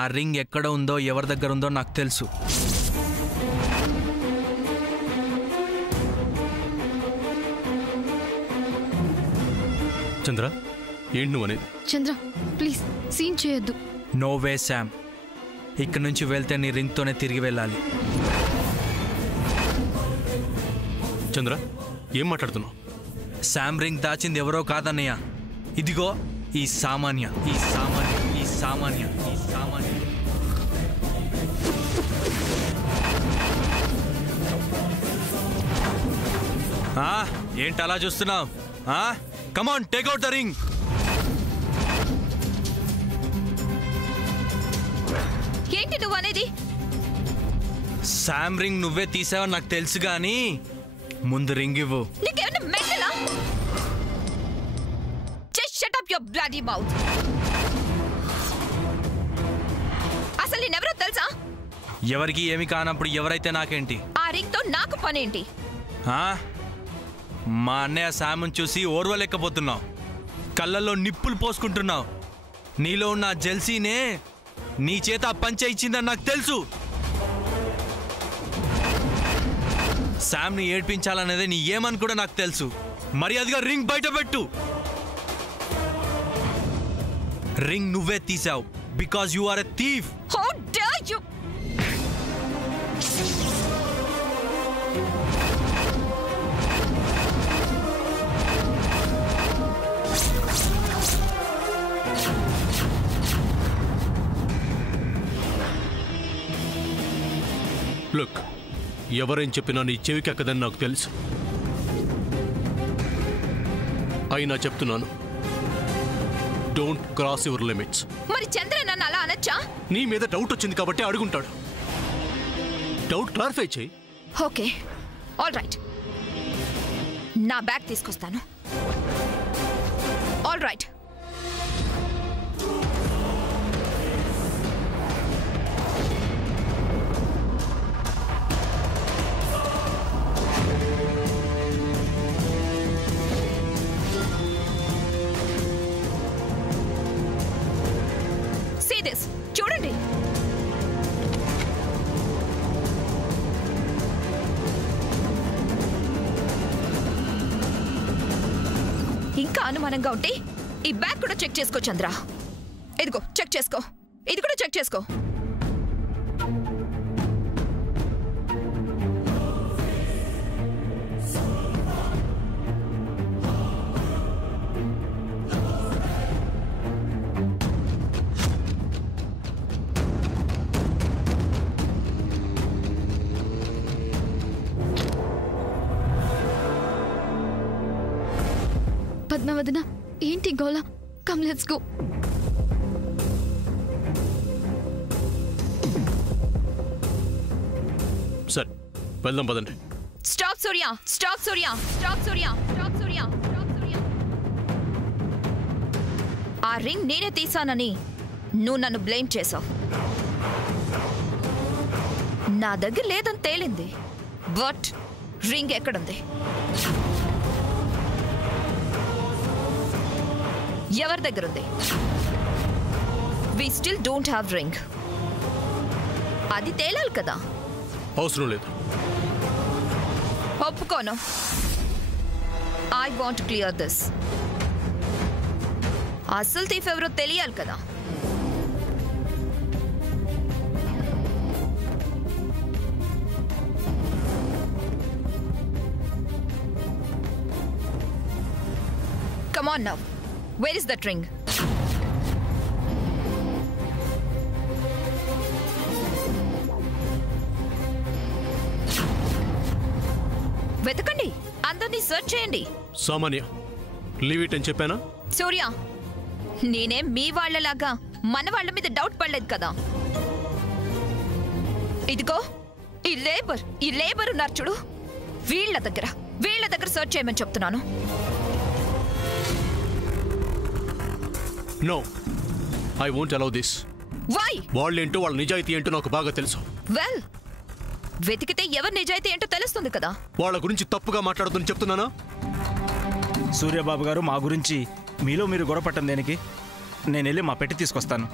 ఆ రింగ్ ఎక్కడ ఉందో ఎవరి దగ్గర ఉందో నాకు తెలుసు. చంద్ర, ఏంటి నువ్వు అనేది? చంద్ర ప్లీజ్ సీన్ చేయొద్దు. నో వే శామ్, ఇక్కడ నుంచి వెళ్తే నీ రింగ్తోనే తిరిగి వెళ్ళాలి. చంద్ర, ఏం మాట్లాడుతున్నావు? శామ్ రింగ్ దాచింది ఎవరో కాదన్నయ్య, ఇదిగో ఈ సామాన్య, ఈ సామాన్య, ఈ సామాన్య, ఈ సామాన్య. ఏంటి అలా చూస్తున్నావు? Come on, take out the ring. ఏంటి నువ్వు అనేది? శామ్ రింగ్ నువ్వే తీసావని నాకు తెలుసు గానీ ముందు రింగ్ ఇవ్వు. నీకేమైనా మెంటలా? Just shut up your bloody mouth. అసలు నేనెవరో తెలుసా? ఎవరికి ఏమి కానప్పుడు ఎవరైతే నాకేంటి? ఆ రింగ్ తో నాకు పనేంటి? మా అన్నయ్య శామ్ని చూసి ఓర్వలేకపోతున్నావు, కళ్ళల్లో నిప్పులు పోసుకుంటున్నావు. నీలో ఉన్న జెల్సీనే నీ చేత పంచే ఇచ్చిందని నాకు తెలుసు. శామ్ని ఏడ్పించాలనేది నీ ఏమని కూడా నాకు తెలుసు. మర్యాదగా రింగ్ బయట పెట్టు. రింగ్ నువ్వే తీసావు because you are a thief. How dare you! Look, ఎవరేం చెప్పినా నీ చెవికి ఎక్కదని నాకు తెలుసు. అయినా చెప్తున్నాను, డోంట్ క్రాస్ యువర్ లిమిట్స్. మరి చంద్ర నన్ను అలా అనొచ్చా? నీ మీద డౌట్ వచ్చింది కాబట్టి అడుగుంటాడు. డౌట్ క్లారిఫై చేయి. Okay, all right. నా బ్యాగ్ తీసుకొస్తాను. All right. చూడండి, ఇంకా అనుమానంగా ఉంటే ఈ బ్యాగ్ కూడా చెక్ చేసుకో చంద్ర. ఇదిగో చెక్ చేసుకో, ఇది కూడా చెక్ చేసుకో. పద్మావదన, ఏంటి గోలా? Come let's go. సరే వెళ్దాం పదండి. స్టాప్ సూర్య, స్టాప్ సూర్య, స్టాప్ సూర్య, స్టాప్ సూర్య, స్టాప్ సూర్య. ఆ రింగ్ నేనే తీసానని నువ్వు నన్ను బ్లేమ్ చేసావు. నా దగ్గర లేదని తేలింది, బట్ రింగ్ ఎక్కడుంది? ఎవరి దగ్గర ఉంది? We still don't have ring. అది తేలాలి కదా. అవసరం లేదు. ఒప్పుకోను. I want clear this. అసలు థీఫ్ ఎవరో తెలియాలి కదా. Come on now. Where is that ring? వెతకండి, అందరినీ సర్చ్ చేయండి. సామాన్య, లీవ్ ఇట్ అని చెప్పానా? సూర్య, నేనేం మీ వాళ్ళలాగా మన వాళ్ళ మీద డౌట్ పడలేదు కదా. ఇదిగో ఈ లేబర్ ఉన్నారు చూడు, వీళ్ళ దగ్గర సర్చ్ చేయమని చెప్తున్నాను. No, I won't allow this. Why? వాళ్ళేంటో వాళ్ళ నిజాయితీ ఏంటో నాకు బాగా తెలుసు. వెల్, వెతికితే ఎవరి నిజాయితీ ఏంటో తెలుస్తుంది కదా. వాళ్ళ గురించి తప్పుగా మాట్లాడుతుందని చెప్తున్నానా? సూర్యబాబు గారు, మా గురించి మీలో మీరు గొడవపట్టం దేనికి? నేను వెళ్ళి మా పెట్టి తీసుకొస్తాను.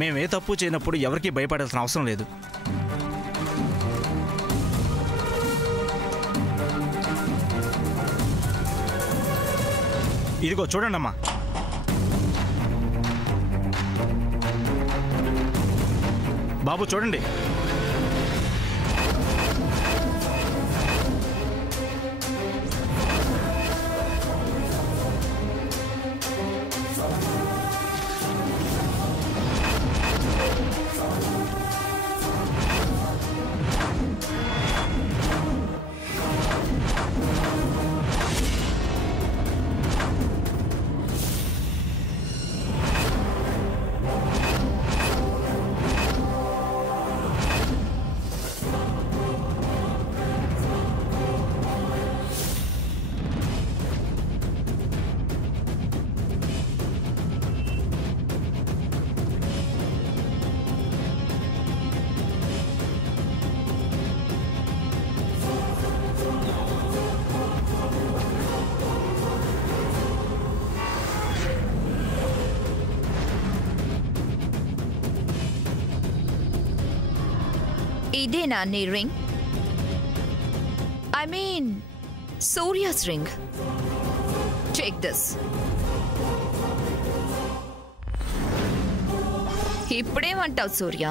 మేమే తప్పు చేయనప్పుడు ఎవరికీ భయపడాల్సిన అవసరం లేదు. ఇదిగో చూడండమ్మా. బాబు చూడండి. ఇదేనా నీ ring? I mean Surya's ring. Check this. ఇప్పుడేమంటావు సూర్య?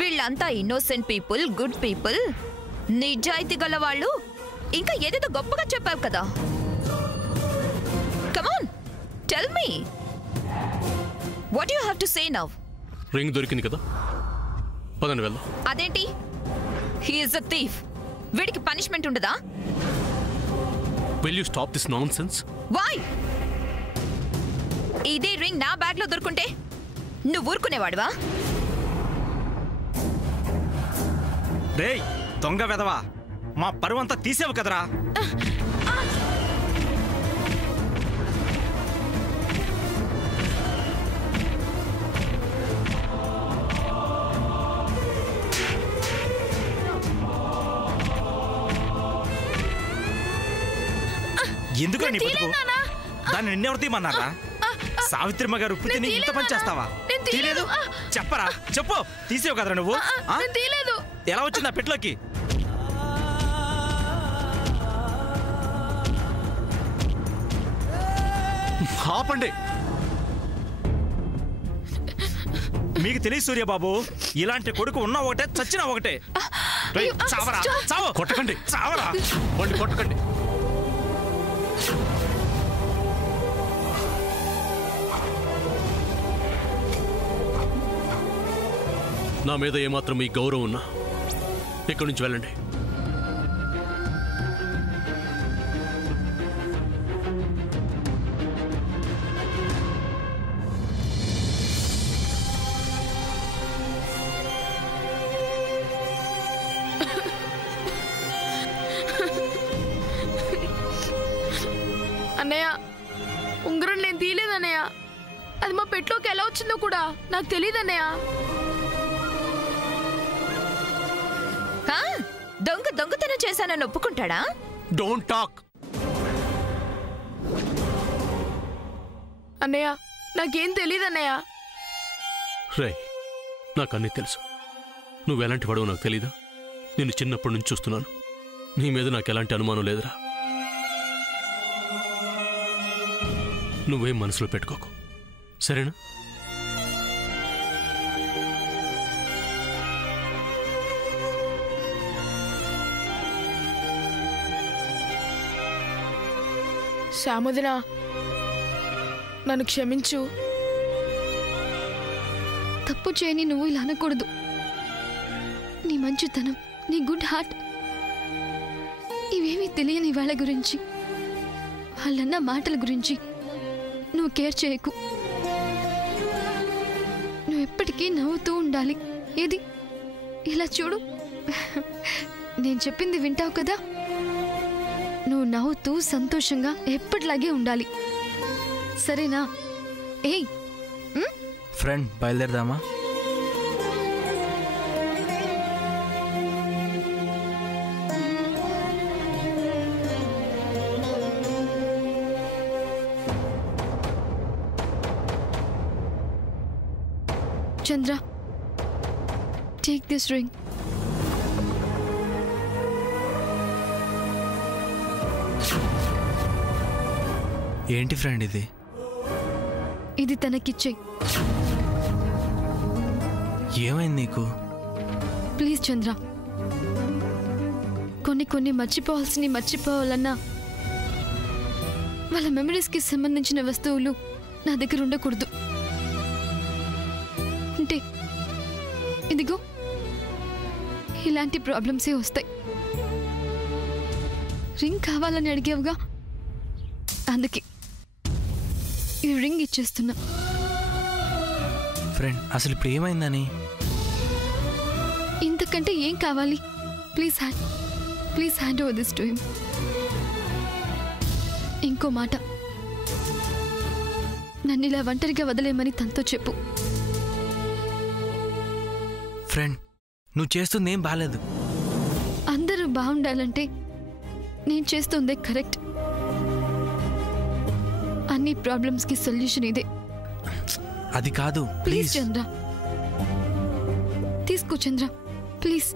వీళ్ళంతా ఇన్నోసెంట్ పీపుల్, గుడ్ పీపుల్, నిజాయితీ గల వాళ్ళు. ఇంకా ఏదేదో గొప్పగా చెప్పావు కదా. Come on, tell me what you have to say now. Ring దొరికింది కదా, పదండి వెళ్దాం. అదేంటి? He is a thief. వీడికి పనిష్మెంట్ ఉండదా? Will you stop this nonsense? Why? ఇదే రింగ్ నా బ్యాగ్ లో దొరుకుంటే నువ్వు ఊరుకునేవాడువా? రేయ్ దొంగ వెదవా, మా పరువంతా తీసేవు కదరా. ఎందుకు నీ బతుకు? దాన్ని నిన్నెవరు తీయమన్నారా? సావిత్రిమ్మ గారు ఉప్పు తిని ఇంత పని చేస్తావా? తీలేదు? చెప్పరా, చెప్పు. తీసేవు కదరా నువ్వు? ఎలా వచ్చింది ఆ పెట్లోకి? ఆపండి. మీకు తెలియదు సూర్యబాబు, ఇలాంటి కొడుకు ఉన్న ఒకటే, చచ్చిన ఒకటే. చావరా, చావు. కొట్టకండి, చావరా. బండి కొట్టకండి. నా మీద ఏమాత్రం ఈ గౌరవం ఉన్నా ఇక్కడి నుంచి వెళ్ళండి. అన్నయ్య, ఉంగరం నేను తీయలేదన్నయ్య. అది మా పెట్లోకి ఎలా వచ్చిందో కూడా నాకు తెలియదన్నయ్య. దొంగతనం చేశానని ఒప్పుకుంటాడా? Don't talk. అన్నయ్య, నాకేం తెలియదన్నయ్య. రే, నాకన్నీ తెలుసు. నువ్వెలాంటి వాడో నాకు తెలీదా? నేను చిన్నప్పటి నుంచి చూస్తున్నాను. నీ మీద నాకు ఎలాంటి అనుమానం లేదురా. నువ్వేం మనసులో పెట్టుకోకు, సరేనా? శ్యామదిన, నన్ను క్షమించు. తప్పు చేయని నువ్వు ఇలా అనకూడదు. నీ మంచితనం, నీ గుడ్ హార్ట్, ఇవేమీ తెలియని వాళ్ళ గురించి, వాళ్ళన్న మాటల గురించి నువ్వు కేర్ చేయకు. నువ్వు ఎప్పటికీ నవ్వుతూ ఉండాలి. ఏది ఇలా చూడు, నేను చెప్పింది వింటావు కదా. నువ్వు నవ్వుతూ సంతోషంగా ఎప్పటిలాగే ఉండాలి, సరేనా? ఏయ్ ఫ్రెండ్, బయలుదేరదామా? Chandra, take this ring. ఏంటి ఫ్రెండ్ ఇది? ఇది తనకిచ్చేయి. ఏమైంది నీకు? ప్లీజ్ చంద్ర, కొన్ని మర్చిపోవాల్సినవి మర్చిపోవాలన్నా వాళ్ళ మెమరీస్కి సంబంధించిన వస్తువులు నా దగ్గర ఉండకూడదు. అంటే ఇదిగో ఇలాంటి ప్రాబ్లమ్సే వస్తాయి. రింగ్ కావాలని అడిగావుగా, అందుకే ఈ రింగ్ ఇచ్చేస్తున్నా. ఫ్రెండ్, అసలు ఇప్పుడు ఏమైందని? ఇంతకంటే ఏం కావాలి? Please hand over this to him. ఇంకో మాట, నన్ను ఇలా ఒంటరిగా వదిలేమని తనతో చెప్పు. ఫ్రెండ్, నువ్వు చేస్తుంది ఏం బాలేదు. అందరూ బాగుండాలంటే నేను చేస్తుందే కరెక్ట్. అన్ని ప్రాబ్లమ్స్కి సొల్యూషన్ ఇదే. అది కాదు, ప్లీజ్ ప్లీజ్. చంద్ర, తీసుకో చంద్ర, ప్లీజ్.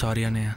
సారీ అన్నయ్య.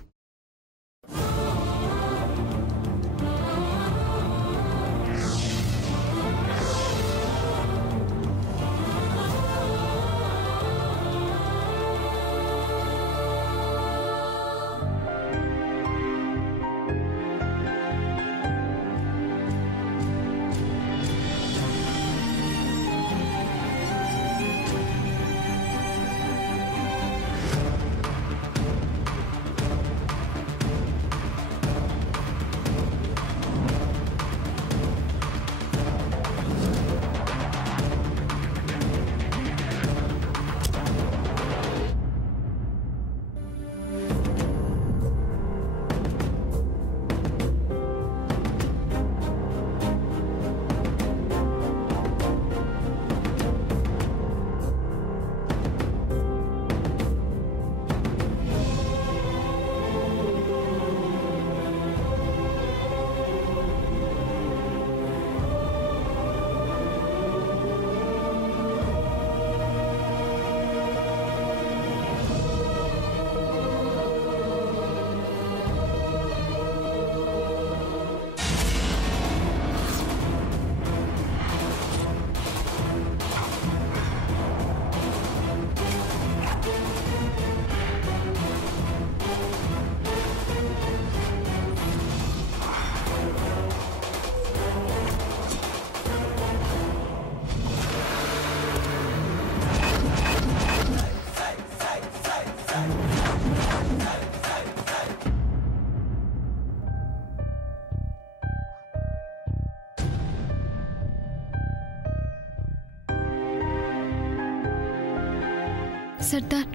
సర్దార్,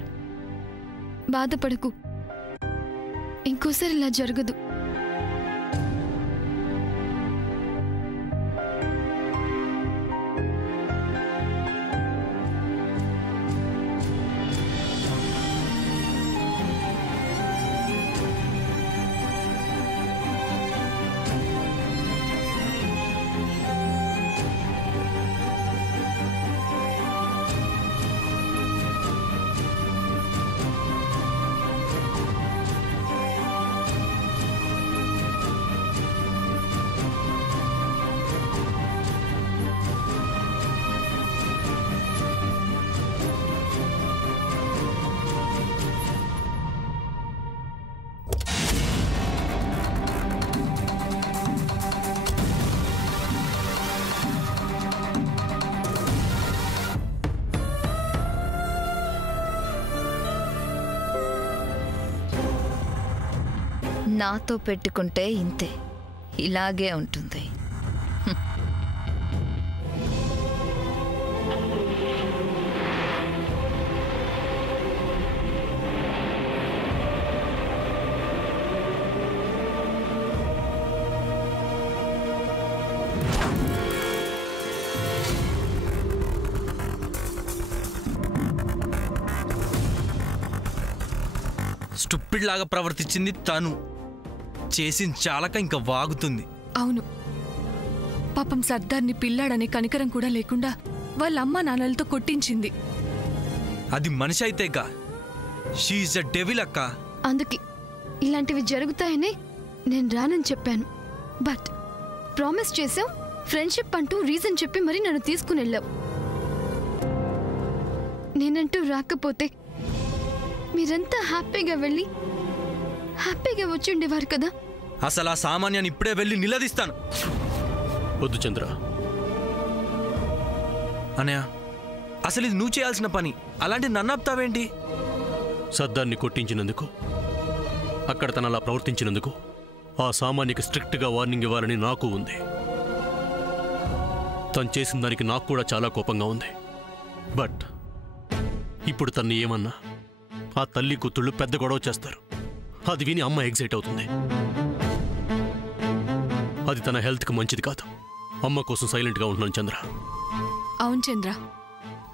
బాధపడకు. ఇంకోసారి ఇలా జరగదు. నాతో పెట్టుకుంటే ఇంతే. ఇలాగే ఉంటుంది. స్టూపిడ్ లాగా ప్రవర్తించింది తను, చేసిన చాలక ఇంకా వాగుతుంది. అవును, పాపం సర్దార్ని పిల్లాడనే కనికరం కూడా లేకుండా వాళ్ళ అమ్మ నాన్నలతో కొట్టించింది. అది మనిషి అయితేగా, షీఈస్ అ డెవిల్ అక్క. అందుకే ఇలాంటివి జరుగుతాయని నేను రానని చెప్పాను. బట్ ప్రామిస్ చేసావు, ఫ్రెండ్షిప్ అంటూ రీజన్ చెప్పి మరి నన్ను తీసుకుని వెళ్ళావు. నేనంటూ రాకపోతే మీరంతా హ్యాపీగా వెళ్ళి హ్యాపీగా వచ్చి ఉండేవారు కదా. అసలు ఆ సామాన్యాన్ని ఇప్పుడే వెళ్ళి నిలదీస్తాను. వద్దు చంద్ర. అనయ్య, అసలు ఇది నువ్వు చేయాల్సిన పని, అలాంటి నన్ను ఆపుతావేంటి? సర్దార్ని కొట్టించినందుకు, అక్కడ తన అలా ప్రవర్తించినందుకు ఆ సామాన్యకి స్ట్రిక్ట్గా వార్నింగ్ ఇవ్వాలని నాకు ఉంది. తను చేసిన దానికి నాకు కూడా చాలా కోపంగా ఉంది. బట్ ఇప్పుడు తన్ని ఏమన్నా ఆ తల్లి కూతుళ్ళు పెద్ద గొడవ చేస్తారు. అది విని అమ్మ ఎగ్జైట్ అవుతుంది. అది తన హెల్త్కి మంచిది కాదు. అమ్మ కోసం సైలెంట్గా ఉంటున్నాను చంద్ర. అవును చంద్ర,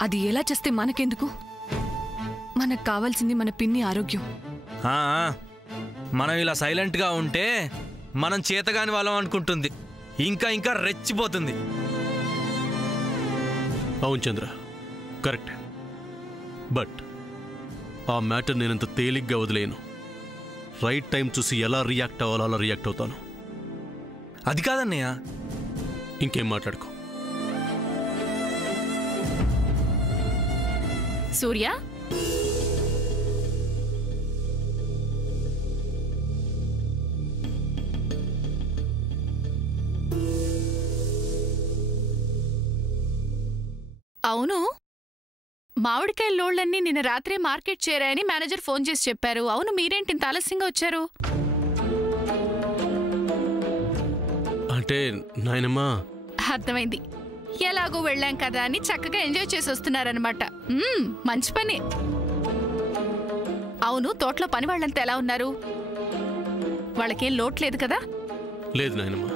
అది ఎలా చేస్తే మనకెందుకు? మనకు కావాల్సింది మన పిన్ని ఆరోగ్యం. మనం ఇలా సైలెంట్గా ఉంటే మనం చేతగాని వాళ్ళం అనుకుంటుంది, ఇంకా ఇంకా రెచ్చిపోతుంది. అవును చంద్ర, కరెక్ట్. బట్ ఆ మ్యాటర్ నేనంత తేలిగ్గా వదిలేను. రైట్ టైం చూసి ఎలా రియాక్ట్ అవ్వాలో అలా రియాక్ట్ అవుతాను. అది కాదన్నయ్య. ఇంకేం మాట్లాడుకో. సూర్య, అవును, మామిడికాయ లోళ్ళన్నీ నిన్న రాత్రే మార్కెట్ చేరాయని మేనేజర్ ఫోన్ చేసి చెప్పారు. అవును, మీరేంటి ఇంత ఆలస్యంగా వచ్చారు? అంటే నాయనమ్మా. అర్థమైంది, ఎలాగో వెళ్ళాం కదా అని చక్కగా ఎంజాయ్ చేసి వస్తున్నారనమాట. మంచి పని. అవును, తోటలో పని వాళ్ళంతా ఎలా ఉన్నారు? వాళ్ళకేం లోట్లేదు కదా? లేదు నాయనమ్మా.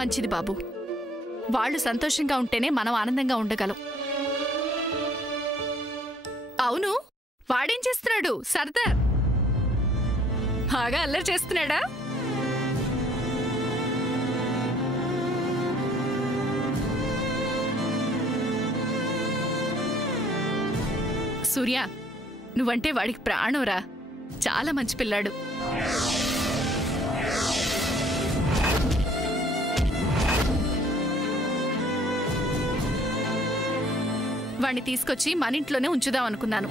మంచిది బాబు, వాళ్ళు సంతోషంగా ఉంటేనే మనం ఆనందంగా ఉండగలం. అవును, వాడేం చేస్తున్నాడు? సర్దార్ బాగా అల్లరి చేస్తున్నాడా? సూర్య, నువ్వంటే వాడికి ప్రాణంరా. చాలా మంచి పిల్లాడు. వాణ్ణి తీసుకొచ్చి మన ఇంట్లోనే ఉంచుదాం అనుకున్నాను.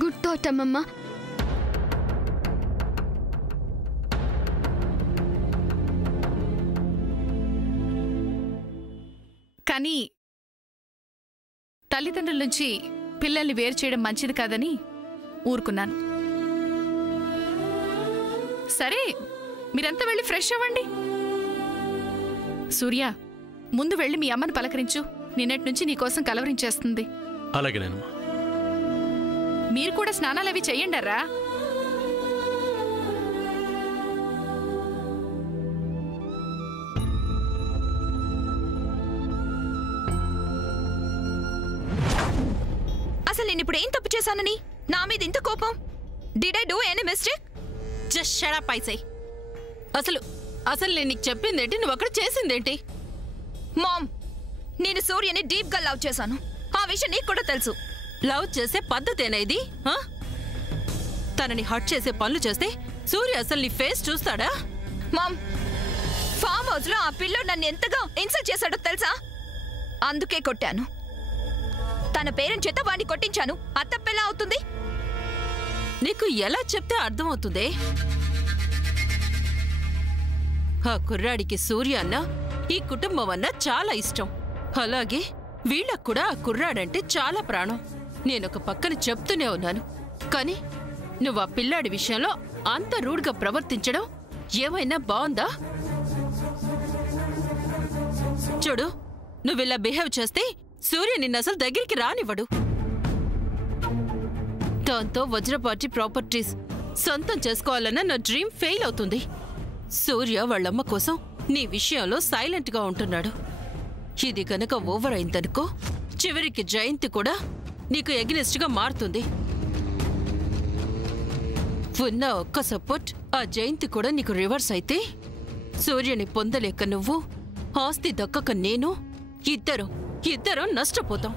గుడ్ థాట్ అమ్మమ్మ. కానీ తల్లిదండ్రుల నుంచి పిల్లల్ని వేరు చేయడం మంచిది కాదని ఊరుకున్నాను. సరే, మీరంతా వెళ్ళి ఫ్రెష్ అవ్వండి. సూర్య, ముందు వెళ్ళి మీ అమ్మని పలకరించు. నిన్నటి నుంచి నీకోసం కలవరించేస్తుంది. అలాగే నాయనమ్మా. మీరు కూడా స్నానాలు అవి చెయ్యండరా. అసలు నేను ఇప్పుడు ఏం తప్పు చేశానని నా మీద ఇంత కోపం? Did I do any mistake? Just shut up I say. అసలు నేను నీకు చెప్పిందేంటి, నువ్వు అక్కడ చేసిందేంటి? మామ్, నేను సూర్యని డీప్ గా లవ్ చేశాను. ఆ విషయం నీకు కూడా తెలుసు. లవ్ చేసే పద్ధతేనా ఇది? తనని హర్ట్ చేసే పనులు చేస్తే సూర్య అసలు నీ ఫేస్ చూస్తాడా? మామ్, ఫామ్ హౌస్ లో ఆ పిల్లోడు నన్ను ఎంతగా ఇన్సల్ట్ చేశాడో తెలుసా? అందుకే కొట్టాను. తన పేరెంట్ చేత వాడిని కొట్టించాను. అత్తప్పెలా అవుతుంది? నీకు ఎలా చెప్తే అర్థమవుతుందే? ఆ కుర్రాడికి సూర్య అన్న, ఈ కుటుంబం అన్న చాలా ఇష్టం. అలాగే వీళ్ళకు కూడా ఆ కుర్రాడంటే చాలా ప్రాణం. నేనొక పక్కన చెప్తూనే ఉన్నాను, కానీ నువ్వు ఆ పిల్లాడి విషయంలో అంత రూడ్గా ప్రవర్తించడం ఏమైనా బాగుందా? చూడు, నువ్విలా బిహేవ్ చేస్తే సూర్య నిన్ను అసలు దగ్గరికి రానివ్వడు. దాంతో వజ్రపాటి ప్రాపర్టీస్ సొంతం చేసుకోవాలన్న నా డ్రీమ్ ఫెయిల్ అవుతుంది. సూర్య వాళ్ళమ్మ కోసం నీ విషయంలో సైలెంట్గా ఉంటున్నాడు. ఇది కనుక ఓవర్ అయిందనుకో, చివరికి జయంతి కూడా నీకు ఎగ్నెస్ట్గా మారుతుంది. ఉన్న ఒక్క సపోర్ట్ ఆ జయంతి కూడా నీకు రివర్స్ అయితే, సూర్యని పొందలేక నువ్వు, ఆస్తి దక్కక నేను, ఇద్దరం నష్టపోతాం.